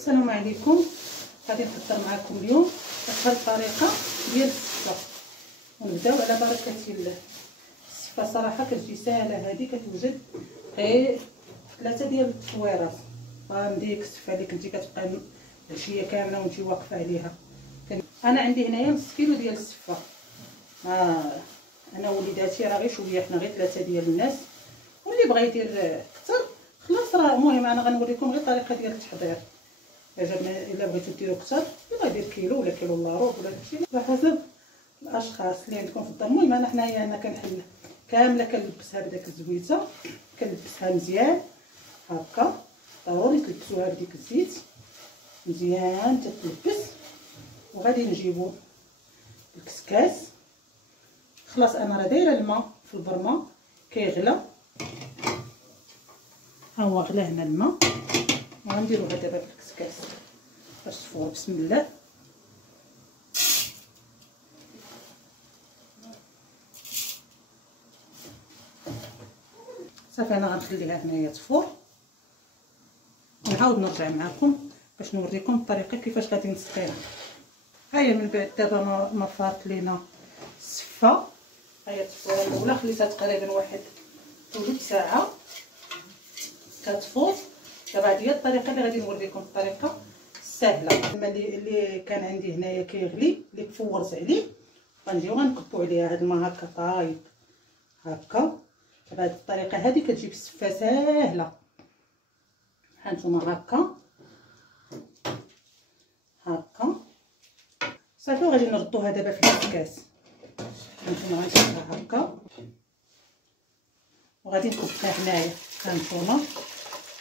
السلام عليكم. غادي نحضر معكم اليوم افضل الطريقه ديال السفه، ونبداو على بركه الله. السفه صراحه كتجي ساهله، هذه كتوجد غير 3 ديال التصويرات. ديك السفه اللي كنتي كتبقى العشيه كامله وانتي واقفه عليها. انا عندي هنايا نص كيلو ديال السفه. انا وليداتي راه غير شويه، حنا غير 3 ديال الناس، واللي بغى يدير اكثر خلاص. راه المهم انا غنوريكم غير الطريقه ديال التحضير. الا بغيتو ديروا كثر يبقى دير كيلو ولا كيلو الا ربع ولا داكشي على حسب الاشخاص اللي عندكم في الدار. المهم انا حنايا انا كنحل كامله، كنلبسها بداك الزويته، كنلبسها مزيان هكا. ضروري تلبسوها بديك الزيت مزيان تتلبس. وغادي نجيبو الكسكاس. خلاص انا راه دايره الماء في البرمه كيغلى، ها هو غلا هنا الماء، وغنديروها دابا في الكسكاس باش تفور. بسم الله. صافي انا غنخليها هنايا تفور، ونعاود نرجع معكم باش نوريكم الطريقه كيفاش غادي نسقيها. هيا من بعد دابا ما فارت لينا السفه، هيا التفويره الاولى خليتها تقريبا واحد ثلث ساعه كتفور. دابا هذه هي الطريقه اللي غادي نوريكم، الطريقه سهله. الماء اللي كان عندي هنايا كيغلي، اللي فورت عليه، غنجيو غنكبو عليها هذا الماء هكا طايب هكا. بهذه الطريقه هذه كتجيب السفه ساهله. هانتوما هكا هكا صافي. وغادي نردوها دابا في الكاس. هانتوما غنشوفها هكا وغادي نكبها هنايا. هانتوما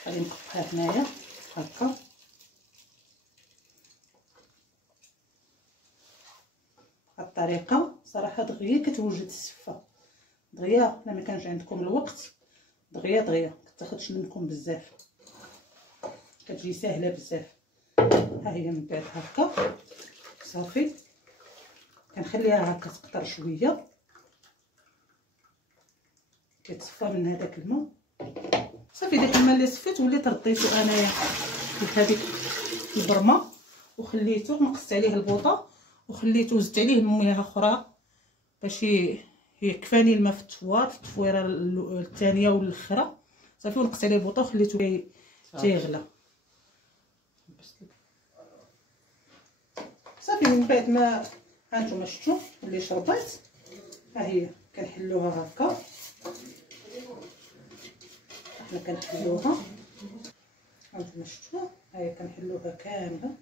غادي نكبها هنايا هكا. الطريقه صراحه دغيا كتوجد السفه، دغيا. الا ما كانش عندكم الوقت دغيا دغيا كتاخدش منكم بزاف، كتجي ساهله بزاف. ها هي من بعد هكا صافي كنخليها هكا تقطر شويه، كتصفى من هذاك الماء. صافي داك الماء اللي صفيت وليت رديتو انايا لهذيك البرمه وخليته، نقصت عليه البوطه وخليته، وزدت عليه مياه اخرى باش يكفاني الماء في التفويره الثانيه والاخرى. صافي ونقصت عليه البوطه وخليته تيغلى. صافي من بعد ما هانتوما شفتوا اللي شربات، ها هي كنحلوها هكا. حنا كنحلوها، هانتوما شفتوا ها هي كنحلوها كامله،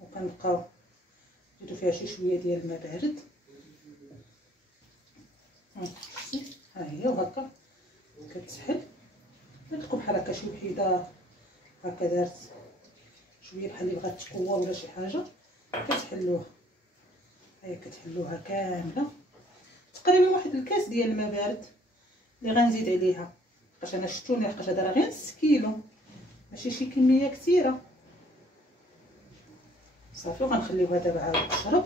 وكنبقاو نزيدو فيها شي شويه ديال الماء بارد. ها هي وهكا كتسحل. تكون بحال هكا شي وحيده هكا دارت شويه بحال اللي بغات تقوى ولا شي حاجه، كتحلوها. هي كتحلوها كامله تقريبا واحد الكاس ديال الماء بارد اللي غنزيد عليها، باش انا شفتوني لحقاش هذا راه غير نص كيلو ماشي شي كميه كثيره. صافي وغنخليوها دابا عاود تشرب.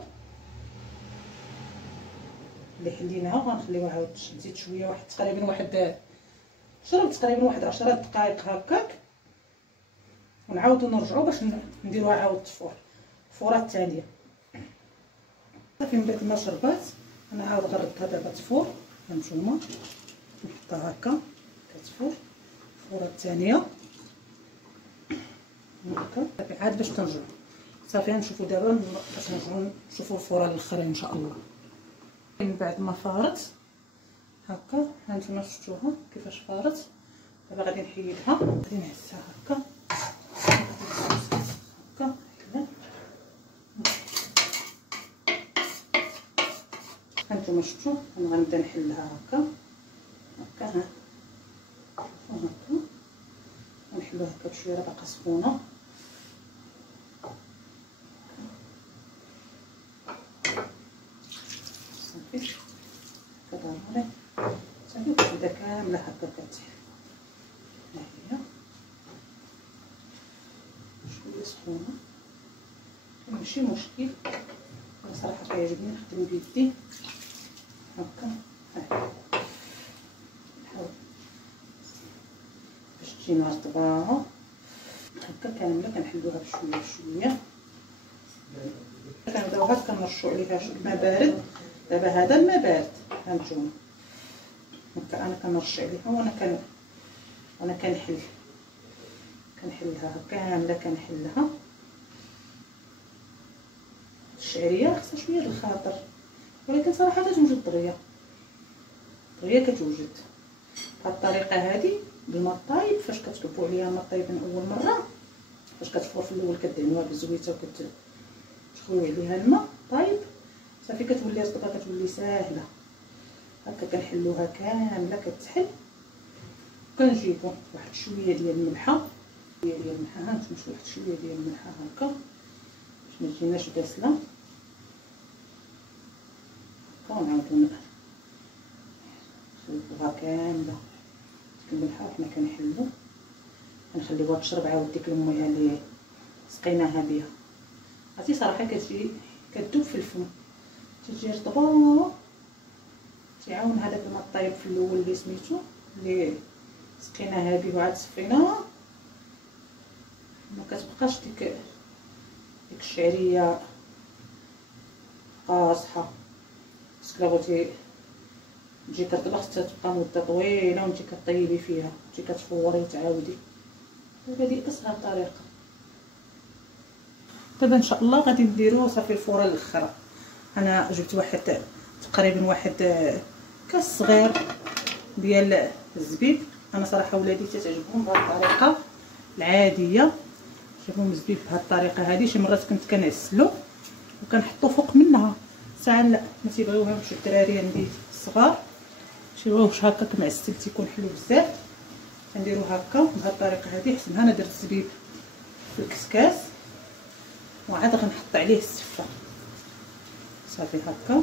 اللي حليناها وغنخليوها عاود تزيد شويه، واحد تقريبا واحد شرب تقريبا واحد 10 دقائق هكاك، ونعاودو نرجعو باش نديروها عاود تفور الفوره الثانيه. صافي من بعد ما شربات انا عاود غنردها دابا تفور. هانتوما نحطها هكا كتفور الفوره الثانيه هكا. صافي عاد باش تنرجعو. صافي نشوفوا دابا باش نرجعو نشوفوا الفوره الاخرين ان شاء الله. من بعد ما فارت هكا، هانتوما شفتوها كيفاش فارت. دابا غادي نحيدها، غادي نعسها هكا هكا. هانتوما شفتوا انا غنبدا نحلها هكا هكا. ها هكا ونحلوها هكا بشويه، راه باقا سخونه. صافي كضروري صافي كتبدا كامله هكا كتحل. ها هي شويه سخونه ماشي مشكل. انا صراحه كيعجبني نخدم بيدي هكا. نحاول باش تجينا رطبه هكا كامله كنحلوها بشويه بشويه. كنبداو هكا نرشوا عليها شويه الماء بارد. دابا هذا الماء بارد هانتوما هكا انا كنرش عليها وانا كنحلها هكا كامله كنحلها. الشعريه خصها شويه د الخاطر، ولكن صراحه كتوجد دغيا كتوجد بهاد الطريقه هذه بالماء الطايب. فاش كتكبوا عليها الماء الطايب من اول مره، فاش كتفور في الاول كدهنوها بالزويته وكتخوي عليها الماء طايب صافي كتولي رطبه، كتولي ساهله. هكا كنحلوها كامله كتحل. كنجيبو واحد شويه ديال الملحه، هانتوما واحد شويه ديال الملحه هكا باش ما تجيناش باسله. هكا ونعاودو نخلطوها كامله ديك الملحه وحنا كنحلو. كنخليوها تشرب عاود ديك المياه اللي سقيناها بها. عرفتي صراحه كتجي كتذوب في الفم، تجي رطبه. تيعاون هذاك الماء الطايب في الاول اللي سميتو اللي سقيناها به وعاد صفيناها، ما كتبقاش ديك الشعريه قاصحه. باسكو بغيتي تجي كطبخ حتى تبقى مده طويله وانت كطيبي فيها وانت كتفوري وتعاودي. هذه اسهل طريقه. دابا ان شاء الله غادي نديرو صافي الفوره الاخرى. انا جبت واحد تقريبا واحد كاس صغير ديال الزبيب. انا صراحه ولادي تعجبهم بهذه الطريقه العاديه، جابهم الزبيب بهذه الطريقه هذه. شي مرات كنت كنعسلو وكنحطو فوق منها، ساعات لا ما تيبغيوهاش الدراري عندي الصغار، تيبغيوش هكا معسل تيكون حلو بزاف. كنديرو هكا بهذه الطريقه هذه. حسن انا درت الزبيب في الكسكاس وعاد غنحط عليه السفه صافي هكا.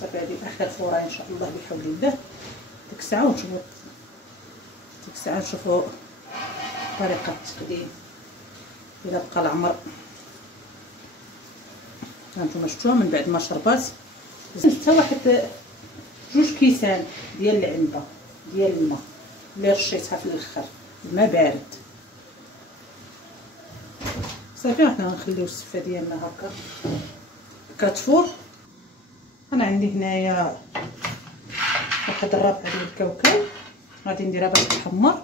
صافي هذه اخر فوره ان شاء الله بحول الله. ديك الساعه ونشوفوا طريقه التقديم الا بقى العمر. هانتوما شفتوها من بعد ما شربات. زدت حتى واحد 2 كيسان ديال العنبه ديال الماء اللي رشيتها في الاخر، الماء بارد. صافي حنا غنخليو السفه ديالنا هكا كتفور. انا عندي هنايا واحد الربعه ديال الكاوكاو غادي نديرها باش تحمر،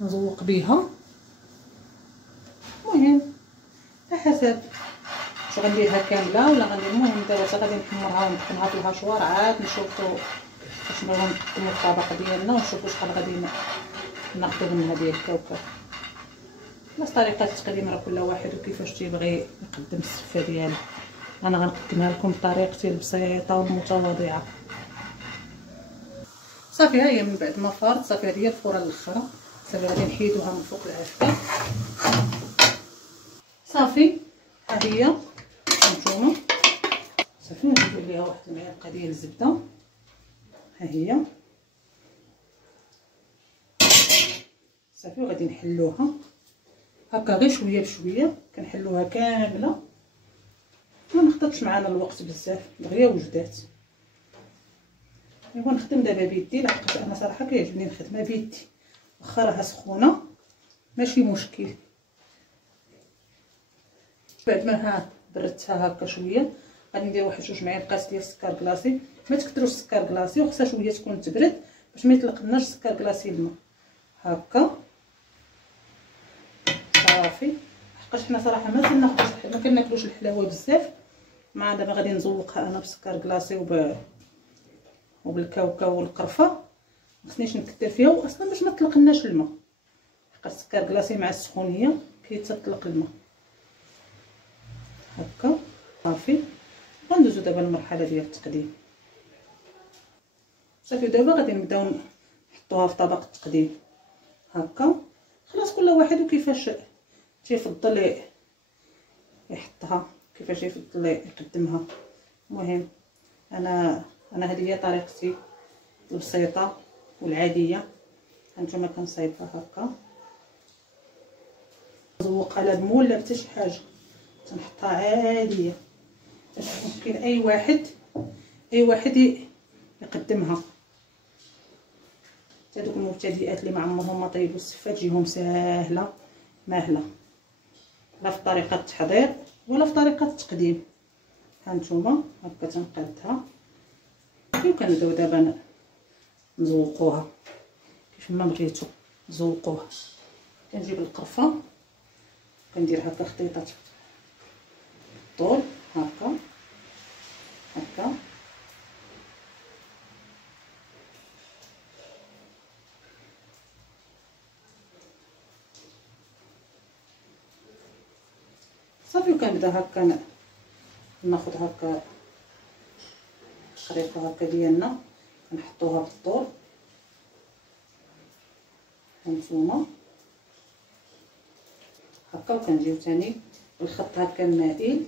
نزوق بيها. المهم على حسب واش غنديرها كامله ولا غندير. المهم دابا غادي نحمرها ونطحنها في الهاشوار، عاد نشوفوا واش نبغيو نقدموا الطبق ديالنا ونشوفوا شحال غادي ناخذوا منها ديال الكاوكاو. بس طريقه التقديم راه كل واحد وكيفاش تيبغي يقدم السفه ديالو. انا غنقدمها لكم بطريقتي البسيطه والمتواضعه. صافي ها هي من بعد ما فارت. صافي هذه هي الفوره الاخرى. صافي غادي نحيدوها من فوق العافيه. صافي ها هي هانتوما. صافي نديرو ليها واحد المعلقه ديال الزبده. ها هي صافي وغادي نحلوها هكا غير شويه بشويه. كنحلوها كامله، ما نخططش معانا الوقت بزاف دغيا وجدات. ايوا نخدم دابا بيدي لحقاش انا صراحه كيعجبني الخدمه بيدي، واخا راها سخونه ماشي مشكل. بعد ما ها بردتها هكا شويه غادي ندير واحد 2 معالق ديال السكر كلاصي. ما تكثروش السكر كلاصي وخصها شويه تكون تبرد باش ما يطلقناش السكر كلاصي الماء هكا. صافي لحقاش حنا صراحه ما كناكلوش الحلاوه بزاف. مع دابا غادي نزوقها انا بسكر كلاصي وبالكاوكاو والقرفه. مخصنيش نكثر فيها واصلا باش ما تطلقناش الماء، لحقاش السكر كلاصي مع السخونيه كيتطلق الماء هكا. صافي غندوزو دابا المرحله ديال التقديم. صافي دابا غادي نبداو نحطوها في طبق التقديم هكا. خلاص كل واحد وكيفاش تيفضل يحطها، كيفاش يفضل يقدمها. المهم انا هذه هي طريقتي البسيطه والعاديه. هانتوما كنصايبها هكا، نزوقها لا بمول لا حتى شي حاجه، تنحطها عاديه باش ممكن اي واحد يقدمها. حتى دوك المبتدئات اللي ما عمرهم ما طيبوا السفه تجيهم ساهله ماهله، لا في طريقه التحضير ولا في طريقه التقديم. هانتوما هكا تنقادها وكنبداو دابا نزوقوها كيف ما بغيتو تزوقوها. كنجيب القرفه كندير هكا خطيطات بالطول هكا هكا، صافي. وكنبدا هكا ناخد هكا الخريطه هكا ديالنا كنحطوها بالطول. هانتوما هكا، وكنجيو تاني الخط هكا المائل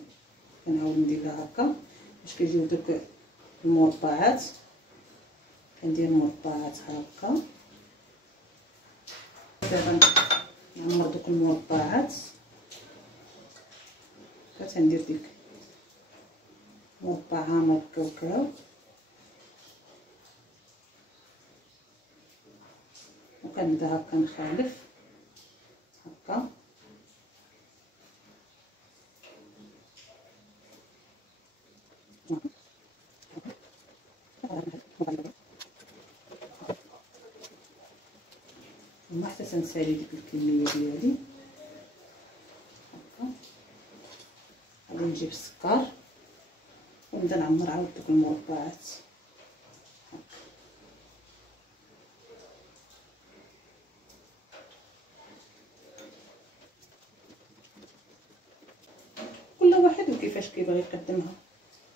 كنعاود نديرها هكا باش كيجيو دوك المربعات. كندير مربعات هكا، دابا نعمر دوك المربعات كتندير ديك مربع عامر كاوكاو، وكنبدا هكا نخالف هكا ثم حتى تنسالي ديك الكميه ديالي هكا. غادي نجيب السكر ونبدا نعمر عاود دوك المربعات هكا. كل واحد وكيفاش كيبغي يقدمها.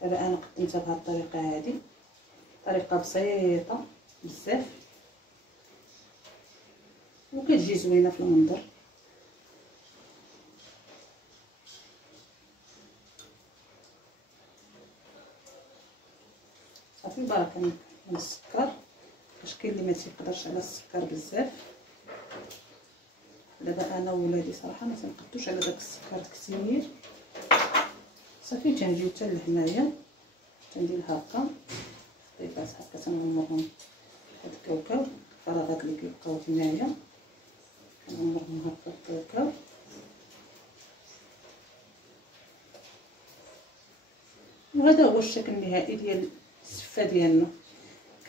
دابا انا قدمتها بهذه الطريقه هذه، طريقه بسيطه بزاف وكتجي زوينه في المنظر. صافي بركه من السكر، باش كاين اللي ما تيقدرش على السكر بزاف. دابا انا وولادي صراحه ما تنقدوش على داك السكر كثير. صافي تنجيو حتى لهنايا تندير هكا طيبات هكا تنعمرهم هاد الكاوكاو. الفراغات اللي كيبقاو هنايا كنعمرهم هكا الكاوكاو. وهذا هو الشكل النهائي ديال السفه ديالنا.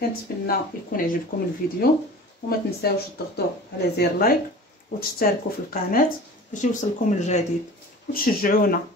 كنتمنى يكون عجبكم الفيديو، وما تنساوش تضغطوا على زر لايك وتشتركوا في القناه باش يوصلكم الجديد وتشجعونا.